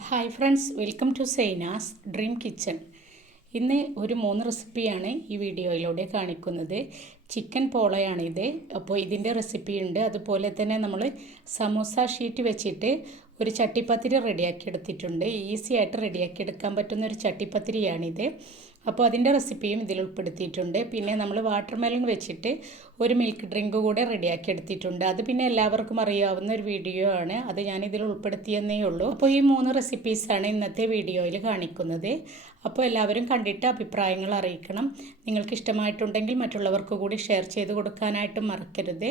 Hi friends, welcome to Zainas dream kitchen. ഇന്ന് ഒരു 3 റെസിപ്പിയാണ് ഈ വീഡിയോയിലൂടെ കാണിക്കുന്നത്. ചിക്കൻ പോളയാണിത്. അപ്പോൾ ഇതിൻ്റെ റെസിപ്പി ഉണ്ട്. അതുപോലെ തന്നെ നമ്മൾ സമോസ ഷീറ്റ് വെച്ചിട്ട് ഒരു ചട്ടിപ്പത്തിരി റെഡിയാക്കി എടുത്തിട്ടുണ്ട്. ഈസി ആയിട്ട് റെഡിയാക്കി എടുക്കാൻ പറ്റുന്ന ഒരു ചട്ടിപ്പത്തിരിയാണിത്. അപ്പോൾ അതിൻ്റെ റെസിപ്പിയും ഇതിൽ ഉൾപ്പെടുത്തിയിട്ടുണ്ട്. പിന്നെ നമ്മൾ വാട്ടർമെലൺ വെച്ചിട്ട് ഒരു മിൽക്ക് ഡ്രിങ്ക് കൂടെ റെഡിയാക്കി എടുത്തിട്ടുണ്ട്. അത് പിന്നെ എല്ലാവർക്കും അറിയാവുന്ന ഒരു വീഡിയോ ആണ്. അത് ഞാനിതിൽ ഉൾപ്പെടുത്തിയെന്നേ ഉള്ളൂ. അപ്പോൾ ഈ 3 റെസിപ്പീസാണ് ഇന്നത്തെ വീഡിയോയിൽ കാണിക്കുന്നത്. അപ്പോൾ എല്ലാവരും കണ്ടിട്ട് അഭിപ്രായങ്ങൾ അറിയിക്കണം. നിങ്ങൾക്ക് ഇഷ്ടമായിട്ടുണ്ടെങ്കിൽ മറ്റുള്ളവർക്ക് കൂടി ഷെയർ ചെയ്ത് കൊടുക്കാനായിട്ടും മറക്കരുത്.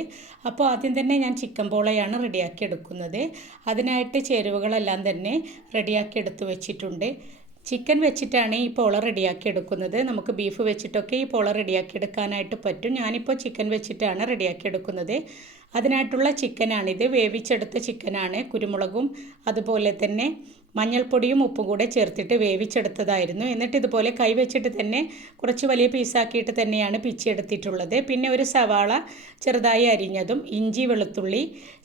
അപ്പോൾ ആദ്യം തന്നെ ഞാൻ ചിക്കൻ പോളയാണ് റെഡിയാക്കി എടുക്കുന്നത്. അതിനായിട്ട് ചേരുവകളെല്ലാം തന്നെ റെഡിയാക്കി എടുത്തു വെച്ചിട്ടുണ്ട്. ചിക്കൻ വെച്ചിട്ടാണ് ഈ പോള റെഡിയാക്കി എടുക്കുന്നത്. നമുക്ക് ബീഫ് വെച്ചിട്ടൊക്കെ ഈ പോള റെഡിയാക്കി എടുക്കാനായിട്ട് പറ്റും. ഞാനിപ്പോൾ ചിക്കൻ വെച്ചിട്ടാണ് റെഡിയാക്കി എടുക്കുന്നത്. അതിനായിട്ടുള്ള ചിക്കനാണിത്. വേവിച്ചെടുത്ത ചിക്കനാണ്. കുരുമുളകും അതുപോലെ തന്നെ മഞ്ഞൾപ്പൊടിയും ഉപ്പും കൂടെ ചേർത്തിട്ട് വേവിച്ചെടുത്തതായിരുന്നു. എന്നിട്ട് ഇതുപോലെ കൈ വെച്ചിട്ട് തന്നെ കുറച്ച് വലിയ പീസാക്കിയിട്ട് തന്നെയാണ് പിച്ചെടുത്തിട്ടുള്ളത്. പിന്നെ ഒരു സവാള ചെറുതായി അരിഞ്ഞതും ഇഞ്ചി വെളുത്തുള്ളി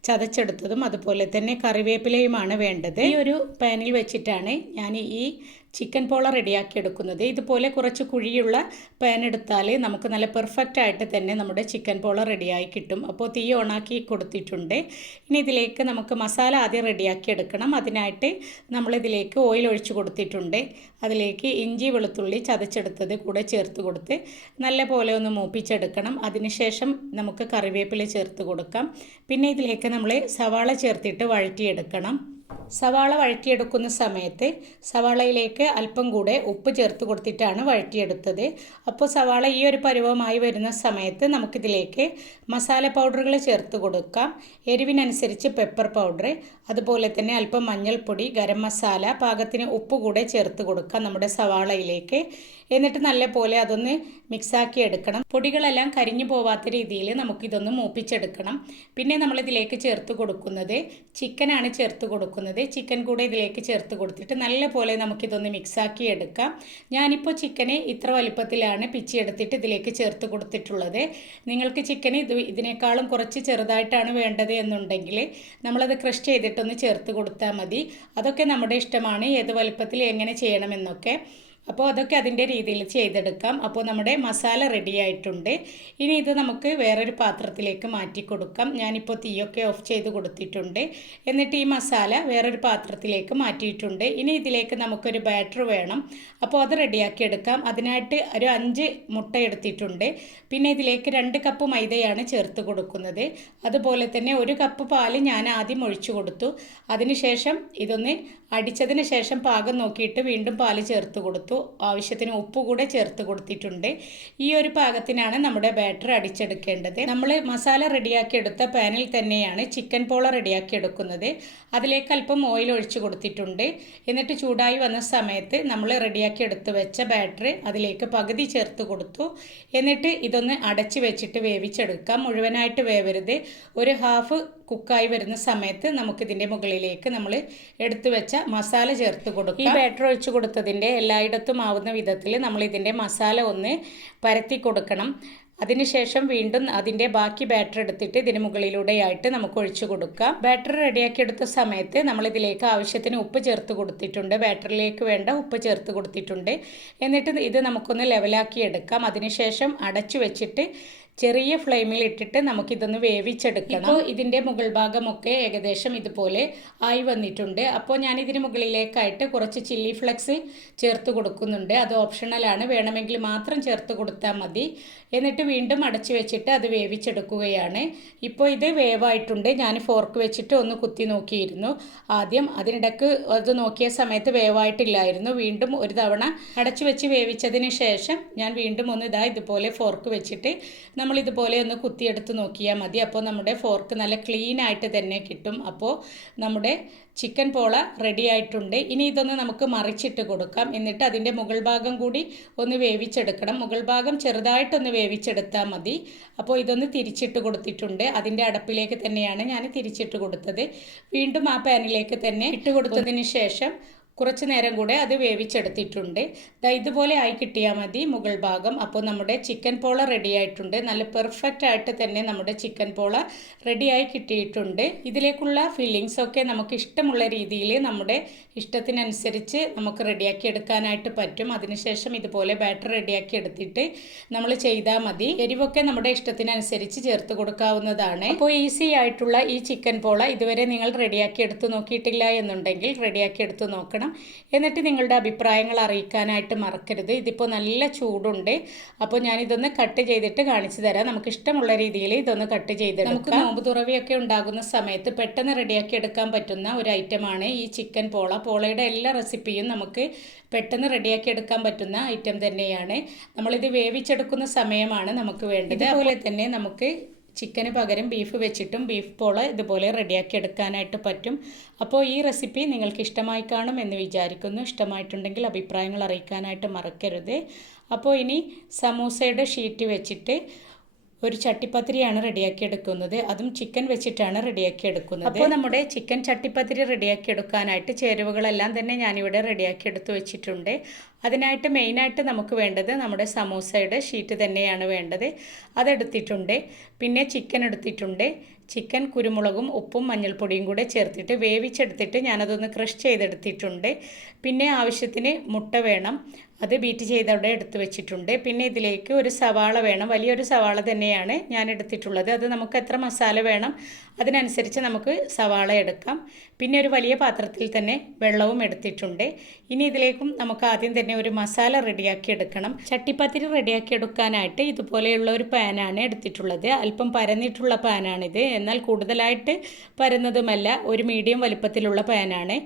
ചതച്ചെടുത്തതും അതുപോലെ തന്നെ കറിവേപ്പിലയുമാണ് വേണ്ടത്. ഈ ഒരു പാനിൽ വെച്ചിട്ടാണ് ഞാൻ ഈ ചിക്കൻ പോള റെഡിയാക്കി എടുക്കുന്നത്. ഇതുപോലെ കുറച്ച് കുഴിയുള്ള പാൻ എടുത്താൽ നമുക്ക് നല്ല പെർഫെക്റ്റ് ആയിട്ട് തന്നെ നമ്മുടെ ചിക്കൻ പോള റെഡിയായി കിട്ടും. അപ്പോൾ തീ ഓണാക്കി കൊടുത്തിട്ടുണ്ട്. ഇനി ഇതിലേക്ക് നമുക്ക് മസാല ആദ്യം റെഡിയാക്കി എടുക്കണം. അതിനായിട്ട് നമ്മളിതിലേക്ക് ഓയിൽ ഒഴിച്ച് കൊടുത്തിട്ടുണ്ട്. അതിലേക്ക് ഇഞ്ചി വെളുത്തുള്ളി ചതച്ചെടുത്തത് കൂടെ ചേർത്ത് കൊടുത്ത് നല്ല പോലെ ഒന്ന് മൂപ്പിച്ചെടുക്കണം. അതിനുശേഷം നമുക്ക് കറിവേപ്പില ചേർത്ത് കൊടുക്കാം. പിന്നെ ഇതിലേക്ക് നമ്മൾ സവാള ചേർത്തിട്ട് വഴറ്റിയെടുക്കണം. സവാള വഴറ്റിയെടുക്കുന്ന സമയത്ത് സവാളയിലേക്ക് അല്പം കൂടെ ഉപ്പ് ചേർത്ത് കൊടുത്തിട്ടാണ് വഴറ്റിയെടുത്തത്. അപ്പോൾ സവാള ഈ ഒരു പരുവമായി വരുന്ന സമയത്ത് നമുക്കിതിലേക്ക് മസാല പൗഡറുകൾ ചേർത്ത് കൊടുക്കാം. എരിവിനനുസരിച്ച് പെപ്പർ പൗഡർ, അതുപോലെ തന്നെ അല്പം മഞ്ഞൾപ്പൊടി, ഗരം മസാല, പാകത്തിന് ഉപ്പ് കൂടെ ചേർത്ത് കൊടുക്കാം നമ്മുടെ സവാളയിലേക്ക്. എന്നിട്ട് നല്ല പോലെ അതൊന്ന് മിക്സാക്കി എടുക്കണം. പൊടികളെല്ലാം കരിഞ്ഞു പോവാത്ത രീതിയിൽ നമുക്കിതൊന്ന് മൂപ്പിച്ചെടുക്കണം. പിന്നെ നമ്മളിതിലേക്ക് ചേർത്ത് കൊടുക്കുന്നത് ചിക്കനാണ് ചേർത്ത് കൊടുക്കുന്നത്. ചിക്കൻ കൂടെ ഇതിലേക്ക് ചേർത്ത് കൊടുത്തിട്ട് നല്ല പോലെ നമുക്കിതൊന്ന് മിക്സാക്കി എടുക്കാം. ഞാനിപ്പോൾ ചിക്കന് ഇത്ര വലിപ്പത്തിലാണ് പിച്ചിയെടുത്തിട്ട് ഇതിലേക്ക് ചേർത്ത് കൊടുത്തിട്ടുള്ളത്. നിങ്ങൾക്ക് ചിക്കന് ഇതിനേക്കാളും കുറച്ച് ചെറുതായിട്ടാണ് വേണ്ടത് എന്നുണ്ടെങ്കിൽ നമ്മളത് ക്രഷ് ചെയ്തിട്ടൊന്ന് ചേർത്ത് കൊടുത്താൽ മതി. അതൊക്കെ നമ്മുടെ ഇഷ്ടമാണ്, ഏത് വലിപ്പത്തിൽ എങ്ങനെ ചെയ്യണമെന്നൊക്കെ. അപ്പോൾ അതൊക്കെ അതിൻ്റെ രീതിയിൽ ചെയ്തെടുക്കാം. അപ്പോൾ നമ്മുടെ മസാല റെഡി ആയിട്ടുണ്ട്. ഇനി ഇത് നമുക്ക് വേറൊരു പാത്രത്തിലേക്ക് മാറ്റി കൊടുക്കാം. ഞാനിപ്പോൾ തീയൊക്കെ ഓഫ് ചെയ്ത് കൊടുത്തിട്ടുണ്ട്. എന്നിട്ട് ഈ മസാല വേറൊരു പാത്രത്തിലേക്ക് മാറ്റിയിട്ടുണ്ട്. ഇനി ഇതിലേക്ക് നമുക്കൊരു ബാറ്റർ വേണം. അപ്പോൾ അത് റെഡിയാക്കി എടുക്കാം. അതിനായിട്ട് ഒരു 5 മുട്ട എടുത്തിട്ടുണ്ട്. പിന്നെ ഇതിലേക്ക് 2 കപ്പ് മൈദയാണ് ചേർത്ത് കൊടുക്കുന്നത്. അതുപോലെ തന്നെ 1 കപ്പ് പാല് ഞാൻ ആദ്യം ഒഴിച്ചു കൊടുത്തു. അതിനുശേഷം ഇതൊന്ന് അടിച്ചതിന് ശേഷം പാകം നോക്കിയിട്ട് വീണ്ടും പാല് ചേർത്ത് കൊടുത്തു. ആവശ്യത്തിന് ഉപ്പ് കൂടെ ചേർത്ത് കൊടുത്തിട്ടുണ്ട്. ഈ ഒരു പാകത്തിനാണ് നമ്മുടെ ബാറ്റർ അടിച്ചെടുക്കേണ്ടത്. നമ്മൾ മസാല റെഡിയാക്കി എടുത്ത പാനിൽ തന്നെയാണ് ചിക്കൻ പോള റെഡിയാക്കി എടുക്കുന്നത്. അതിലേക്ക് അല്പം ഓയിൽ ഒഴിച്ച് കൊടുത്തിട്ടുണ്ട്. എന്നിട്ട് ചൂടായി വന്ന സമയത്ത് നമ്മൾ റെഡിയാക്കി എടുത്ത് വെച്ച ബാറ്റർ അതിലേക്ക് പകുതി ചേർത്ത് കൊടുത്തു. എന്നിട്ട് ഇതൊന്ന് അടച്ച് വെച്ചിട്ട് വേവിച്ചെടുക്കാം. മുഴുവനായിട്ട് വേവരുത്. ഒരു ഹാഫ് കുക്കായി വരുന്ന സമയത്ത് നമുക്കിതിൻ്റെ മുകളിലേക്ക് നമ്മൾ എടുത്തു വെച്ച മസാല ചേർത്ത് കൊടുക്കാം. ഈ ബാറ്റർ ഒഴിച്ച് കൊടുത്തതിൻ്റെ എല്ലായിടത്തും ആവുന്ന വിധത്തിൽ നമ്മൾ ഇതിൻ്റെ മസാല ഒന്ന് പരത്തി കൊടുക്കണം. അതിനുശേഷം വീണ്ടും അതിൻ്റെ ബാക്കി ബാറ്റർ എടുത്തിട്ട് ഇതിന് മുകളിലൂടെയായിട്ട് നമുക്ക് ഒഴിച്ചു കൊടുക്കാം. ബാറ്റർ റെഡിയാക്കി എടുത്ത സമയത്ത് നമ്മളിതിലേക്ക് ആവശ്യത്തിന് ഉപ്പ് ചേർത്ത് കൊടുത്തിട്ടുണ്ട്. ബാറ്ററിലേക്ക് വേണ്ട ഉപ്പ് ചേർത്ത് കൊടുത്തിട്ടുണ്ട്. എന്നിട്ട് ഇത് നമുക്കൊന്ന് ലെവലാക്കി എടുക്കാം. അതിനുശേഷം അടച്ചു വെച്ചിട്ട് ചെറിയ ഫ്ലെയിമിൽ ഇട്ടിട്ട് നമുക്കിതൊന്ന് വേവിച്ചെടുക്കണം. ഇപ്പോൾ ഇതിൻ്റെ മുകൾ ഭാഗമൊക്കെ ഏകദേശം ഇതുപോലെ ആയി വന്നിട്ടുണ്ട്. അപ്പോൾ ഞാൻ ഇതിന് മുകളിലേക്കായിട്ട് കുറച്ച് ചില്ലി ഫ്ലെക്സ് ചേർത്ത് കൊടുക്കുന്നുണ്ട്. അത് ഓപ്ഷണലാണ്, വേണമെങ്കിൽ മാത്രം ചേർത്ത് കൊടുത്താൽ മതി. എന്നിട്ട് വീണ്ടും അടച്ചു വെച്ചിട്ട് അത് വേവിച്ചെടുക്കുകയാണ്. ഇപ്പോൾ ഇത് വേവായിട്ടുണ്ട്. ഞാൻ ഫോർക്ക് വെച്ചിട്ട് ഒന്ന് കുത്തി നോക്കിയിരുന്നു ആദ്യം. അതിനിടയ്ക്ക് അത് നോക്കിയ സമയത്ത് വേവായിട്ടില്ലായിരുന്നു. വീണ്ടും ഒരു തവണ അടച്ചു വെച്ച് വേവിച്ചതിന് ശേഷം ഞാൻ വീണ്ടും ഒന്ന് ഇതുപോലെ ഫോർക്ക് വെച്ചിട്ട് നമ്മളിതുപോലെ ഒന്ന് കുത്തിയെടുത്ത് നോക്കിയാൽ മതി. അപ്പോൾ നമ്മുടെ ഫോർക്ക് നല്ല ക്ലീൻ ആയിട്ട് തന്നെ കിട്ടും. അപ്പോൾ നമ്മുടെ ചിക്കൻ പോള റെഡി ആയിട്ടുണ്ട്. ഇനി ഇതൊന്ന് നമുക്ക് മറിച്ചിട്ട് കൊടുക്കാം. എന്നിട്ട് അതിൻ്റെ മുകൾ ഭാഗം കൂടി ഒന്ന് വേവിച്ചെടുക്കണം. മുകൾ ഭാഗം ചെറുതായിട്ടൊന്ന് വേവിച്ചെടുത്താൽ മതി. അപ്പോൾ ഇതൊന്ന് തിരിച്ചിട്ട് കൊടുത്തിട്ടുണ്ട്. അതിൻ്റെ അടപ്പിലേക്ക് തന്നെയാണ് ഞാൻ തിരിച്ചിട്ട് കൊടുത്തത്. വീണ്ടും ആ പാനിലേക്ക് തന്നെ ഇട്ട് കൊടുത്തതിന് ശേഷം കുറച്ച് നേരം കൂടെ അത് വേവിച്ചെടുത്തിട്ടുണ്ട്. ഇതുപോലെ ആയി കിട്ടിയാൽ മതി മുകൾ ഭാഗം. അപ്പോൾ നമ്മുടെ ചിക്കൻ പോള റെഡി ആയിട്ടുണ്ട്. നല്ല പെർഫെക്റ്റ് ആയിട്ട് തന്നെ നമ്മുടെ ചിക്കൻ പോള റെഡിയായി കിട്ടിയിട്ടുണ്ട്. ഇതിലേക്കുള്ള ഫില്ലിങ്സ് ഒക്കെ നമുക്ക് ഇഷ്ടമുള്ള രീതിയിൽ നമ്മുടെ ഇഷ്ടത്തിനനുസരിച്ച് നമുക്ക് റെഡിയാക്കി എടുക്കാനായിട്ട് പറ്റും. അതിനുശേഷം ഇതുപോലെ ബാറ്റർ റെഡിയാക്കി എടുത്തിട്ട് നമ്മൾ ചെയ്താൽ മതി. എരിവൊക്കെ നമ്മുടെ ഇഷ്ടത്തിനനുസരിച്ച് ചേർത്ത് കൊടുക്കാവുന്നതാണ്. അപ്പോൾ ഈസി ആയിട്ടുള്ള ഈ ചിക്കൻ പോള ഇതുവരെ നിങ്ങൾ റെഡിയാക്കി എടുത്ത് നോക്കിയിട്ടില്ല എന്നുണ്ടെങ്കിൽ റെഡിയാക്കി എടുത്ത് നോക്കണം. എന്നിട്ട് നിങ്ങളുടെ അഭിപ്രായങ്ങൾ അറിയിക്കാനായിട്ട് മറക്കരുത്. ഇതിപ്പോൾ നല്ല ചൂടുണ്ട്. അപ്പോൾ ഞാനിതൊന്ന് കട്ട് ചെയ്തിട്ട് കാണിച്ചു തരാം. നമുക്ക് ഇഷ്ടമുള്ള രീതിയിൽ ഇതൊന്ന് കട്ട് ചെയ്തെടുക്കാം. നമുക്ക് നോമ്പ് തുറവിയൊക്കെ ഉണ്ടാകുന്ന സമയത്ത് പെട്ടെന്ന് റെഡിയാക്കി എടുക്കാൻ പറ്റുന്ന ഒരു ഐറ്റമാണ് ഈ ചിക്കൻ പോള. പോളയുടെ എല്ലാ റെസിപ്പിയും നമുക്ക് പെട്ടെന്ന് റെഡിയാക്കി എടുക്കാൻ പറ്റുന്ന ഐറ്റം തന്നെയാണ്. നമ്മളിത് വേവിച്ചെടുക്കുന്ന സമയമാണ് നമുക്ക് വേണ്ടത്. അതുപോലെ തന്നെ നമുക്ക് ചിക്കന് പകരം ബീഫ് വെച്ചിട്ടും ബീഫ് പോള ഇതുപോലെ റെഡിയാക്കി എടുക്കാനായിട്ട് പറ്റും. അപ്പോൾ ഈ റെസിപ്പി നിങ്ങൾക്ക് ഇഷ്ടമായി കാണും എന്ന് വിചാരിക്കുന്നു. ഇഷ്ടമായിട്ടുണ്ടെങ്കിൽ അഭിപ്രായങ്ങൾ അറിയിക്കാനായിട്ട് മറക്കരുത്. അപ്പോൾ ഇനി സമൂസയുടെ ഷീറ്റ് വെച്ചിട്ട് ഒരു ചട്ടിപ്പത്തിരിയാണ് റെഡിയാക്കി എടുക്കുന്നത്. അതും ചിക്കൻ വെച്ചിട്ടാണ് റെഡിയാക്കി എടുക്കുന്നത്. അപ്പോൾ നമ്മുടെ ചിക്കൻ ചട്ടിപ്പത്തിരി റെഡിയാക്കി എടുക്കാനായിട്ട് ചേരുവകളെല്ലാം തന്നെ ഞാനിവിടെ റെഡിയാക്കി എടുത്ത് വെച്ചിട്ടുണ്ട്. അതിനായിട്ട് മെയിനായിട്ട് നമുക്ക് വേണ്ടത് നമ്മുടെ സമൂസയുടെ ഷീറ്റ് തന്നെയാണ് വേണ്ടത്. അതെടുത്തിട്ടുണ്ട്. പിന്നെ ചിക്കൻ എടുത്തിട്ടുണ്ട്. ചിക്കൻ കുരുമുളകും ഉപ്പും മഞ്ഞൾപ്പൊടിയും കൂടെ ചേർത്തിട്ട് വേവിച്ചെടുത്തിട്ട് ഞാനതൊന്ന് ക്രഷ് ചെയ്തെടുത്തിട്ടുണ്ട്. പിന്നെ ആവശ്യത്തിന് മുട്ട വേണം. അത് ബീറ്റ് ചെയ്തവിടെ എടുത്ത് വെച്ചിട്ടുണ്ട്. പിന്നെ ഇതിലേക്ക് ഒരു സവാള വേണം. വലിയൊരു സവാള തന്നെയാണ് ഞാൻ എടുത്തിട്ടുള്ളത്. അത് നമുക്ക് എത്ര മസാല വേണം അതിനനുസരിച്ച് നമുക്ക് സവാള എടുക്കാം. പിന്നെ ഒരു വലിയ പാത്രത്തിൽ തന്നെ വെള്ളവും എടുത്തിട്ടുണ്ട്. ഇനി ഇതിലേക്കും നമുക്ക് ആദ്യം തന്നെ ഒരു മസാല റെഡിയാക്കി എടുക്കണം. ചട്ടിപ്പത്തിരി റെഡിയാക്കി എടുക്കാനായിട്ട് ഇതുപോലെയുള്ള ഒരു പാനാണ് എടുത്തിട്ടുള്ളത്. അല്പം പരന്നിട്ടുള്ള പാനാണിത്. എന്നാൽ കൂടുതലായിട്ട് പരന്നതുമല്ല, ഒരു മീഡിയം വലുപ്പത്തിലുള്ള പാനാണ്.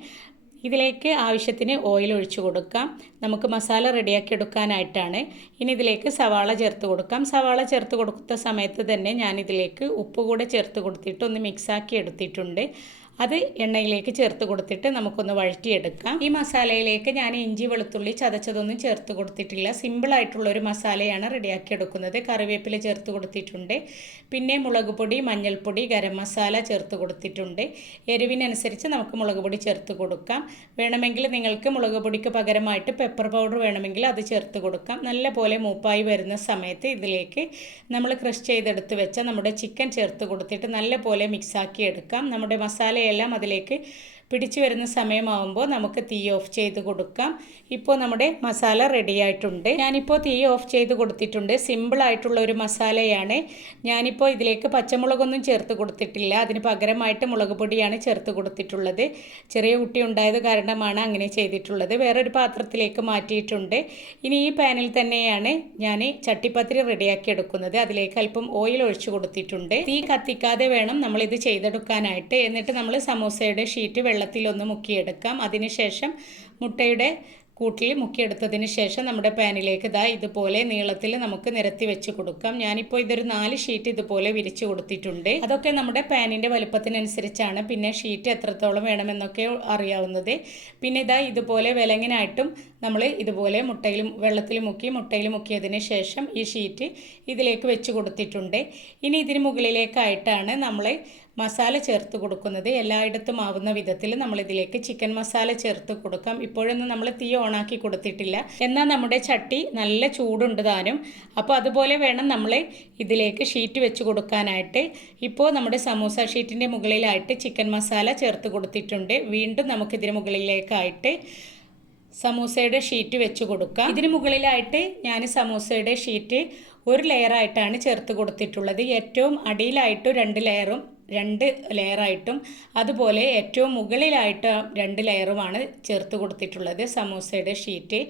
ഇതിലേക്ക് ആവശ്യത്തിന് ഓയിൽ ഒഴിച്ചു കൊടുക്കാം. നമുക്ക് മസാല റെഡിയാക്കി എടുക്കാനായിട്ടാണ്. ഇനി ഇതിലേക്ക് സവാള ചേർത്ത് കൊടുക്കാം. സവാള ചേർത്ത് കൊടുത്ത സമയത്ത് തന്നെ ഞാനിതിലേക്ക് ഉപ്പ് കൂടെ ചേർത്ത് കൊടുത്തിട്ട് ഒന്ന് മിക്സാക്കി എടുത്തിട്ടുണ്ട്. അത് എണ്ണയിലേക്ക് ചേർത്ത് കൊടുത്തിട്ട് നമുക്കൊന്ന് വഴറ്റിയെടുക്കാം. ഈ മസാലയിലേക്ക് ഞാൻ ഇഞ്ചി വെളുത്തുള്ളി ചതച്ചതൊന്നും ചേർത്ത് കൊടുത്തിട്ടില്ല. സിമ്പിളായിട്ടുള്ളൊരു മസാലയാണ് റെഡിയാക്കി എടുക്കുന്നത്. കറിവേപ്പില ചേർത്ത് കൊടുത്തിട്ടുണ്ട്. പിന്നെ മുളക് പൊടി, മഞ്ഞൾപ്പൊടി, ഗരം മസാല ചേർത്ത് കൊടുത്തിട്ടുണ്ട്. എരിവിനനുസരിച്ച് നമുക്ക് മുളക് പൊടി ചേർത്ത് കൊടുക്കാം. വേണമെങ്കിൽ നിങ്ങൾക്ക് മുളക് പൊടിക്ക് പകരമായിട്ട് പെപ്പർ പൗഡർ വേണമെങ്കിൽ അത് ചേർത്ത് കൊടുക്കാം. നല്ല പോലെ മൂപ്പായി വരുന്ന സമയത്ത് ഇതിലേക്ക് നമ്മൾ ക്രഷ് ചെയ്തെടുത്ത് വെച്ച നമ്മുടെ ചിക്കൻ ചേർത്ത് കൊടുത്തിട്ട് നല്ല പോലെ മിക്സാക്കി എടുക്കാം. നമ്മുടെ മസാലയെല്ലാം അതിലേക്ക് പിടിച്ചു വരുന്ന സമയമാകുമ്പോൾ നമുക്ക് തീ ഓഫ് ചെയ്ത് കൊടുക്കാം. ഇപ്പോൾ നമ്മുടെ മസാല റെഡി ആയിട്ടുണ്ട്. ഞാനിപ്പോൾ തീ ഓഫ് ചെയ്ത് കൊടുത്തിട്ടുണ്ട്. സിമ്പിളായിട്ടുള്ള ഒരു മസാലയാണ്. ഞാനിപ്പോൾ ഇതിലേക്ക് പച്ചമുളകൊന്നും ചേർത്ത് കൊടുത്തിട്ടില്ല. അതിന് പകരമായിട്ട് മുളക് പൊടിയാണ് ചേർത്ത് കൊടുത്തിട്ടുള്ളത്. ചെറിയ കുട്ടി ഉണ്ടായത് കാരണമാണ് അങ്ങനെ ചെയ്തിട്ടുള്ളത്. വേറൊരു പാത്രത്തിലേക്ക് മാറ്റിയിട്ടുണ്ട്. ഇനി ഈ പാനിൽ തന്നെയാണ് ഞാൻ ചട്ടിപ്പത്തിരി റെഡിയാക്കി എടുക്കുന്നത്. അതിലേക്ക് അല്പം ഓയിൽ ഒഴിച്ചു കൊടുത്തിട്ടുണ്ട്. തീ കത്തിക്കാതെ വേണം നമ്മളിത് ചെയ്തെടുക്കാനായിട്ട്. എന്നിട്ട് നമ്മൾ സമൂസയുടെ ഷീറ്റ് വെള്ളത്തിലൊന്ന് മുക്കിയെടുക്കാം. അതിനുശേഷം മുട്ടയുടെ കൂട്ടിൽ മുക്കിയെടുത്തതിന് ശേഷം നമ്മുടെ പാനിലേക്ക് ഇതുപോലെ നീളത്തിൽ നമുക്ക് നിരത്തി വെച്ച് കൊടുക്കാം. ഞാനിപ്പോൾ ഇതൊരു 4 ഷീറ്റ് ഇതുപോലെ വിരിച്ചു കൊടുത്തിട്ടുണ്ട്. അതൊക്കെ നമ്മുടെ പാനിൻ്റെ വലുപ്പത്തിനനുസരിച്ചാണ്. പിന്നെ ഷീറ്റ് എത്രത്തോളം വേണമെന്നൊക്കെ അറിയാവുന്നത്. പിന്നെ ഇതുപോലെ വിലങ്ങിനായിട്ടും നമ്മൾ ഇതുപോലെ വെള്ളത്തിൽ മുക്കിയതിന് ശേഷം ഈ ഷീറ്റ് ഇതിലേക്ക് വെച്ച് കൊടുത്തിട്ടുണ്ട്. ഇനി ഇതിന് മുകളിലേക്കായിട്ടാണ് നമ്മൾ മസാല ചേർത്ത് കൊടുക്കുന്നത്. എല്ലായിടത്തും ആവുന്ന വിധത്തിൽ നമ്മളിതിലേക്ക് ചിക്കൻ മസാല ചേർത്ത് കൊടുക്കാം. ഇപ്പോഴൊന്നും നമ്മൾ തീ ഓണാക്കി കൊടുത്തിട്ടില്ല. എന്നാൽ നമ്മുടെ ചട്ടി നല്ല ചൂടുണ്ട് താനും. അപ്പോൾ അതുപോലെ വേണം നമ്മൾ ഇതിലേക്ക് ഷീറ്റ് വെച്ച് കൊടുക്കാനായിട്ട്. ഇപ്പോൾ നമ്മുടെ സമൂസ ഷീറ്റിൻ്റെ മുകളിലായിട്ട് ചിക്കൻ മസാല ചേർത്ത് കൊടുത്തിട്ടുണ്ട്. വീണ്ടും നമുക്കിതിന് മുകളിലേക്കായിട്ട് സമൂസയുടെ ഷീറ്റ് വെച്ച് കൊടുക്കാം. ഇതിന് മുകളിലായിട്ട് ഞാൻ സമൂസയുടെ ഷീറ്റ് ഒരു ലെയറായിട്ടാണ് ചേർത്ത് കൊടുത്തിട്ടുള്ളത്. ഏറ്റവും അടിയിലായിട്ട് 2 ലെയറായിട്ടും അതുപോലെ ഏറ്റവും മുകളിലായിട്ട് 2 ലെയറുമാണ് ചേർത്ത് കൊടുത്തിട്ടുള്ളത് സമൂസയുടെ ഷീറ്റ്.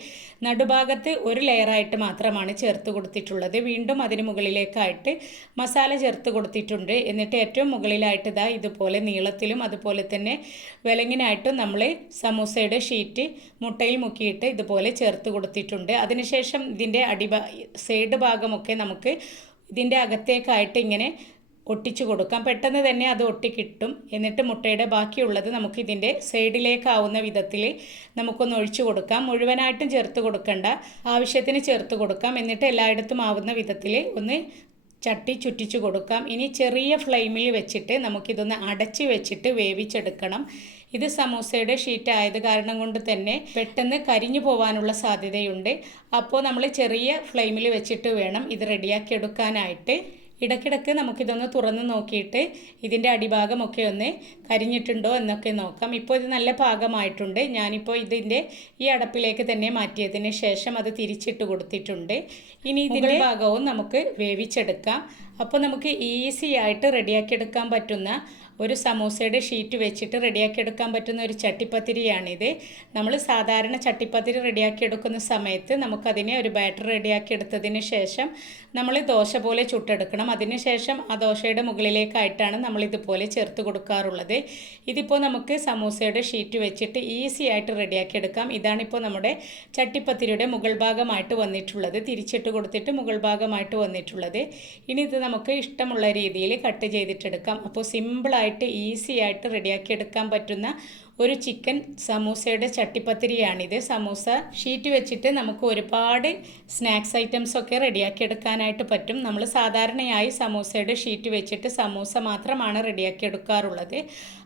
നടുഭാഗത്ത് ഒരു ലെയറായിട്ട് മാത്രമാണ് ചേർത്ത് കൊടുത്തിട്ടുള്ളത്. വീണ്ടും അതിന് മുകളിലേക്കായിട്ട് മസാല ചേർത്ത് കൊടുത്തിട്ടുണ്ട്. എന്നിട്ട് ഏറ്റവും മുകളിലായിട്ട് ഇതുപോലെ നീളത്തിലും അതുപോലെ തന്നെ വിലങ്ങിനായിട്ടും നമ്മൾ സമൂസയുടെ ഷീറ്റ് മുട്ടയിൽ മുക്കിയിട്ട് ഇതുപോലെ ചേർത്ത് കൊടുത്തിട്ടുണ്ട്. അതിനുശേഷം ഇതിൻ്റെ സൈഡ് ഭാഗമൊക്കെ നമുക്ക് ഇതിൻ്റെ അകത്തേക്കായിട്ട് ഇങ്ങനെ ഒട്ടിച്ചു കൊടുക്കാം. പെട്ടെന്ന് തന്നെ അത് ഒട്ടിക്കിട്ടും. എന്നിട്ട് മുട്ടയുടെ ബാക്കിയുള്ളത് നമുക്ക് ഇതിൻ്റെ സൈഡിലേക്കാവുന്ന വിധത്തിൽ നമുക്കൊന്ന് ഒഴിച്ചു കൊടുക്കാം. മുഴുവനായിട്ടും ചേർത്ത് കൊടുക്കണ്ട, ആവശ്യത്തിന് ചേർത്ത് കൊടുക്കാം. എന്നിട്ട് എല്ലായിടത്തും ആവുന്ന വിധത്തിൽ ഒന്ന് ചട്ടി ചുറ്റിച്ചു കൊടുക്കാം. ഇനി ചെറിയ ഫ്ലെയിമിൽ വെച്ചിട്ട് നമുക്കിതൊന്ന് അടച്ച് വെച്ചിട്ട് വേവിച്ചെടുക്കണം. ഇത് സമൂസയുടെ ഷീറ്റ് ആയത് കാരണം കൊണ്ട് തന്നെ പെട്ടെന്ന് കരിഞ്ഞു പോകാനുള്ള സാധ്യതയുണ്ട്. അപ്പോൾ നമ്മൾ ചെറിയ ഫ്ലെയിമിൽ വെച്ചിട്ട് വേണം ഇത് റെഡിയാക്കി എടുക്കാനായിട്ട്. ഇടയ്ക്കിടയ്ക്ക് നമുക്കിതൊന്ന് തുറന്ന് നോക്കിയിട്ട് ഇതിൻ്റെ അടിഭാഗമൊക്കെ ഒന്ന് കരിഞ്ഞിട്ടുണ്ടോ എന്നൊക്കെ നോക്കാം. ഇപ്പോൾ ഇത് നല്ല പാകമായിട്ടുണ്ട്. ഞാനിപ്പോൾ ഇതിൻ്റെ ഈ അടപ്പിലേക്ക് തന്നെ മാറ്റിയതിന് ശേഷം അത് തിരിച്ചിട്ട് കൊടുത്തിട്ടുണ്ട്. ഇനി ഇതിൻ്റെ ഭാഗവും നമുക്ക് വേവിച്ചെടുക്കാം. അപ്പോൾ നമുക്ക് ഈസി ആയിട്ട് റെഡിയാക്കിയെടുക്കാൻ പറ്റുന്ന ഒരു സമൂസയുടെ ഷീറ്റ് വെച്ചിട്ട് റെഡിയാക്കിയെടുക്കാൻ പറ്റുന്ന ഒരു ചട്ടിപ്പത്തിരിയാണിത്. നമ്മൾ സാധാരണ ചട്ടിപ്പത്തിരി റെഡിയാക്കിയെടുക്കുന്ന സമയത്ത് നമുക്കതിനെ ഒരു ബാറ്റർ റെഡിയാക്കിയെടുത്തതിന് ശേഷം നമ്മൾ ദോശ പോലെ ചുട്ടെടുക്കണം. അതിന് ശേഷം ആ ദോശയുടെ മുകളിലേക്കായിട്ടാണ് നമ്മളിതുപോലെ ചേർത്ത് കൊടുക്കാറുള്ളത്. ഇതിപ്പോൾ നമുക്ക് സമൂസയുടെ ഷീറ്റ് വെച്ചിട്ട് ഈസി ആയിട്ട് റെഡിയാക്കിയെടുക്കാം. ഇതാണിപ്പോൾ നമ്മുടെ ചട്ടിപ്പത്തിരിയുടെ മുകൾ ഭാഗമായിട്ട് വന്നിട്ടുള്ളത്. തിരിച്ചിട്ട് കൊടുത്തിട്ട് മുകൾ ഭാഗമായിട്ട് വന്നിട്ടുള്ളത്. ഇനി ഇത് നമുക്ക് ഇഷ്ടമുള്ള രീതിയിൽ കട്ട് ചെയ്തിട്ടെടുക്കാം. അപ്പോൾ സിമ്പിളായിട്ട് ഈസി ആയിട്ട് റെഡിയാക്കി എടുക്കാൻ പറ്റുന്ന ഒരു ചിക്കൻ സമൂസയുടെ ചട്ടിപ്പത്തിരിയാണിത്. സമൂസ ഷീറ്റ് വെച്ചിട്ട് നമുക്ക് ഒരുപാട് സ്നാക്സ് ഐറ്റംസ് ഒക്കെ റെഡിയാക്കി എടുക്കാനായിട്ട് പറ്റും. നമ്മൾ സാധാരണയായി സമൂസയുടെ ഷീറ്റ് വെച്ചിട്ട് സമൂസ മാത്രമാണ് റെഡിയാക്കി എടുക്കാറുള്ളത്.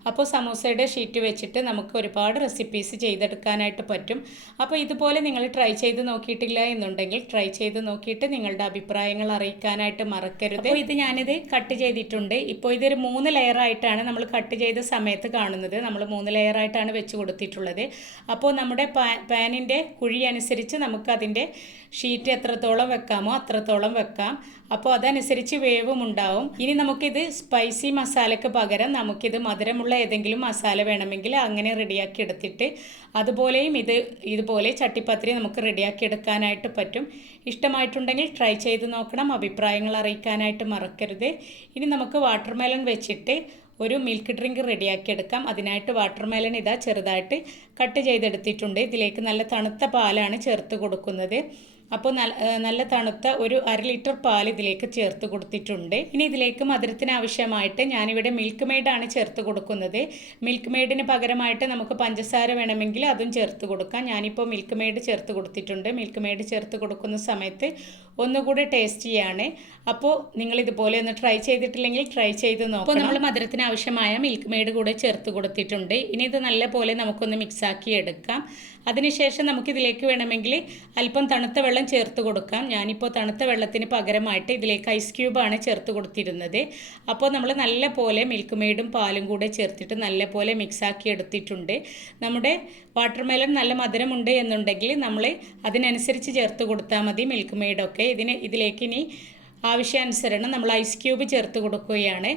അപ്പോൾ സമൂസയുടെ ഷീറ്റ് വെച്ചിട്ട് നമുക്ക് ഒരുപാട് റെസിപ്പീസ് ചെയ്തെടുക്കാനായിട്ട് പറ്റും. അപ്പോൾ ഇതുപോലെ നിങ്ങൾ ട്രൈ ചെയ്ത് നോക്കിയിട്ടില്ല എന്നുണ്ടെങ്കിൽ ട്രൈ ചെയ്ത് നോക്കിയിട്ട് നിങ്ങളുടെ അഭിപ്രായങ്ങൾ അറിയിക്കാനായിട്ട് മറക്കരുത്. അപ്പോൾ ഇത് ഞാനിത് കട്ട് ചെയ്തിട്ടുണ്ട്. ഇപ്പോൾ ഇതൊരു 3 ലെയറായിട്ടാണ് നമ്മൾ കട്ട് ചെയ്ത സമയത്ത് കാണുന്നത്. നമ്മൾ 3 ലെയറായിട്ടാണ് വെച്ച് കൊടുത്തിട്ടുള്ളത്. അപ്പോൾ നമ്മുടെ പാനിൻ്റെ കുഴി അനുസരിച്ച് നമുക്കതിൻ്റെ ഷീറ്റ് എത്രത്തോളം വെക്കാമോ അത്രത്തോളം വെക്കാം. അപ്പോൾ അതനുസരിച്ച് വേവും ഉണ്ടാവും. ഇനി നമുക്കിത് സ്പൈസി മസാലയ്ക്ക് പകരം നമുക്കിത് മധുരമുള്ള ഏതെങ്കിലും മസാല വേണമെങ്കിൽ അങ്ങനെ റെഡിയാക്കി എടുത്തിട്ട് അതുപോലെയും ഇതുപോലെ ചട്ടിപ്പത്തിരി നമുക്ക് റെഡിയാക്കി എടുക്കാനായിട്ട് പറ്റും. ഇഷ്ടമായിട്ടുണ്ടെങ്കിൽ ട്രൈ ചെയ്ത് നോക്കണം. അഭിപ്രായങ്ങൾ അറിയിക്കാനായിട്ട് മറക്കരുത്. ഇനി നമുക്ക് വാട്ടർമെലൺ വെച്ചിട്ട് ഒരു മിൽക്ക് ഡ്രിങ്ക് റെഡിയാക്കി എടുക്കാം. അതിനായിട്ട് വാട്ടർമെലൺ ഇതാ ചെറുതായിട്ട് കട്ട് ചെയ്തെടുത്തിട്ടുണ്ട്. ഇതിലേക്ക് നല്ല തണുത്ത പാലാണ് ചേർത്ത് കൊടുക്കുന്നത്. അപ്പോൾ നല്ല തണുത്ത ഒരു 1/2 ലിറ്റർ പാൽ ഇതിലേക്ക് ചേർത്ത് കൊടുത്തിട്ടുണ്ട്. ഇനി ഇതിലേക്ക് മധുരത്തിന് ആവശ്യമായിട്ട് ഞാനിവിടെ മിൽക്ക് മെയ്ഡാണ് ചേർത്ത് കൊടുക്കുന്നത്. മിൽക്ക് മെയ്ഡിന് പകരമായിട്ട് നമുക്ക് പഞ്ചസാര വേണമെങ്കിൽ അതും ചേർത്ത് കൊടുക്കാം. ഞാനിപ്പോൾ മിൽക്ക് മെയ്ഡ് ചേർത്ത് കൊടുത്തിട്ടുണ്ട്. മിൽക്ക് മെയ്ഡ് ചേർത്ത് കൊടുക്കുന്ന സമയത്ത് ഒന്നുകൂടി ടേസ്റ്റിയാണ്. അപ്പോൾ നിങ്ങൾ ഇതുപോലെ ഒന്ന് ട്രൈ ചെയ്തിട്ടില്ലെങ്കിൽ ട്രൈ ചെയ്ത് നോക്കാം. അപ്പോൾ നമ്മൾ മധുരത്തിന് ആവശ്യമായ മിൽക്ക് മെയ്ഡ് കൂടെ ചേർത്ത് കൊടുത്തിട്ടുണ്ട്. ഇനി ഇത് നല്ലപോലെ നമുക്കൊന്ന് മിക്സാക്കി എടുക്കാം. അതിനുശേഷം നമുക്കിതിലേക്ക് വേണമെങ്കിൽ അല്പം തണുത്ത വെള്ളം ചേർത്ത് കൊടുക്കാം. ഞാനിപ്പോൾ തണുത്ത വെള്ളത്തിന് പകരമായിട്ട് ഇതിലേക്ക് ഐസ് ക്യൂബാണ് ചേർത്ത് കൊടുത്തിരുന്നത്. അപ്പോൾ നമ്മൾ നല്ല പോലെ മിൽക്ക് മെയ്ഡും പാലും കൂടെ ചേർത്തിട്ട് നല്ല പോലെ മിക്സാക്കി എടുത്തിട്ടുണ്ട്. നമ്മുടെ വാട്ടർമെലൺ നല്ല മധുരമുണ്ട് എന്നുണ്ടെങ്കിൽ നമ്മൾ അതിനനുസരിച്ച് ചേർത്ത് കൊടുത്താൽ മതി മിൽക്ക് മെയ്ഡൊക്കെ. ഇതിലേക്ക് ഇനി ആവശ്യാനുസരണം നമ്മൾ ഐസ് ക്യൂബ് ചേർത്ത് കൊടുക്കുകയാണ്.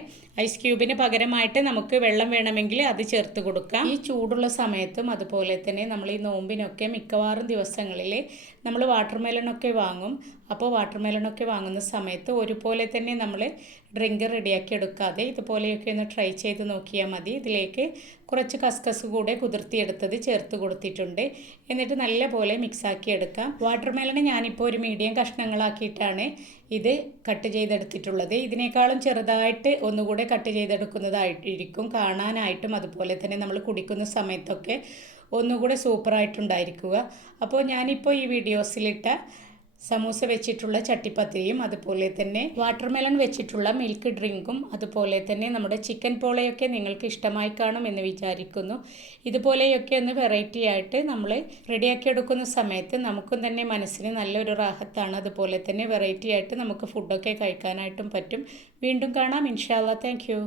ഐസ് ക്യൂബിന് പകരമായിട്ട് നമുക്ക് വെള്ളം വേണമെങ്കിൽ അത് ചേർത്ത് കൊടുക്കാം. ഈ ചൂടുള്ള സമയത്തും അതുപോലെ തന്നെ നമ്മൾ ഈ നോമ്പിനൊക്കെ മിക്കവാറും ദിവസങ്ങളിൽ നമ്മൾ വാട്ടർമെലണൊക്കെ വാങ്ങും. അപ്പോൾ വാട്ടർമെലണൊക്കെ വാങ്ങുന്ന സമയത്ത് ഒരുപോലെ തന്നെ നമ്മൾ ഡ്രിങ്ക് റെഡിയാക്കി എടുക്കാതെ ഇതുപോലെയൊക്കെ ഒന്ന് ട്രൈ ചെയ്ത് നോക്കിയാൽ മതി. ഇതിലേക്ക് കുറച്ച് കസ്കസ് കൂടെ കുതിർത്തിയെടുത്തത് ചേർത്ത് കൊടുത്തിട്ടുണ്ട്. എന്നിട്ട് നല്ല പോലെ മിക്സാക്കി എടുക്കാം. വാട്ടർമെലൺ ഞാനിപ്പോൾ ഒരു മീഡിയം കഷ്ണങ്ങളാക്കിയിട്ടാണ് ഇത് കട്ട് ചെയ്തെടുത്തിട്ടുള്ളത്. ഇതിനേക്കാളും ചെറുതായിട്ട് ഒന്നുകൂടെ കട്ട് ചെയ്തെടുക്കുന്നതായിട്ടിരിക്കും കാണാനായിട്ടും. അതുപോലെ തന്നെ നമ്മൾ കുടിക്കുന്ന സമയത്തൊക്കെ ഒന്നുകൂടെ സൂപ്പറായിട്ടുണ്ടായിരിക്കുക. അപ്പോൾ ഞാനിപ്പോൾ ഈ വീഡിയോസിലിട്ട സമൂസ വെച്ചിട്ടുള്ള ചട്ടിപ്പത്തിരിയും അതുപോലെ തന്നെ വാട്ടർമെലൺ വെച്ചിട്ടുള്ള മിൽക്ക് ഡ്രിങ്കും അതുപോലെ തന്നെ നമ്മുടെ ചിക്കൻ പോളയൊക്കെ നിങ്ങൾക്ക് ഇഷ്ടമായി കാണും എന്ന് വിചാരിക്കുന്നു. ഇതുപോലെയൊക്കെ ഒന്ന് വെറൈറ്റി ആയിട്ട് നമ്മൾ റെഡിയാക്കി എടുക്കുന്ന സമയത്ത് നമുക്കും തന്നെ മനസ്സിന് നല്ലൊരു റാഹത്താണ്. അതുപോലെ തന്നെ വെറൈറ്റി ആയിട്ട് നമുക്ക് ഫുഡൊക്കെ കഴിക്കാനായിട്ടും പറ്റും. വീണ്ടും കാണാം ഇൻഷാ അല്ലാഹ്. Thank you.